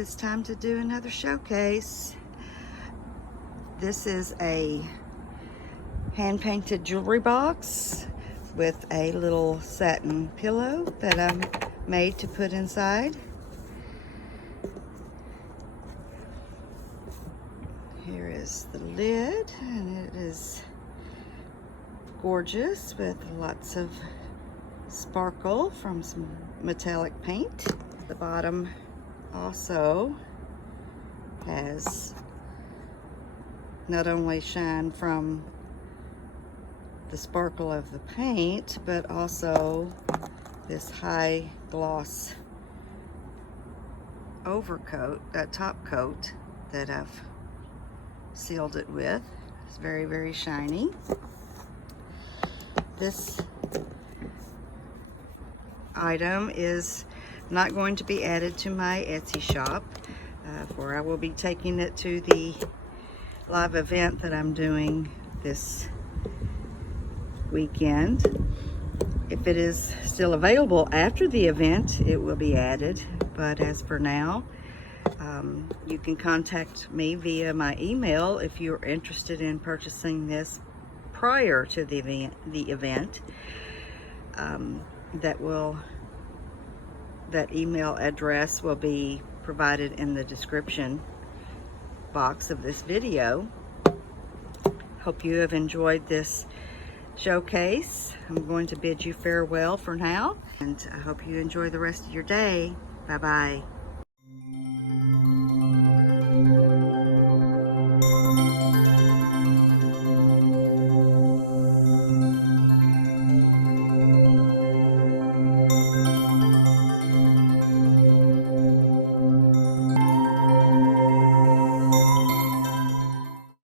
it's time to do another showcase. This is a hand-painted jewelry box with a little satin pillow that I made to put inside. Here is the lid, and it is gorgeous with lots of sparkle from some metallic paint. The bottom also has not only shine from the sparkle of the paint, but also this high gloss overcoat, that top coat that I've sealed it with. It's very, very shiny. This item is not going to be added to my Etsy shop, for I will be taking it to the live event that I'm doing this weekend. If it is still available after the event, it will be added, but as for now, you can contact me via my email if you're interested in purchasing this prior to the event. That email address will be provided in the description box of this video. Hope you have enjoyed this showcase. I'm going to bid you farewell for now, and I hope you enjoy the rest of your day. Bye-bye.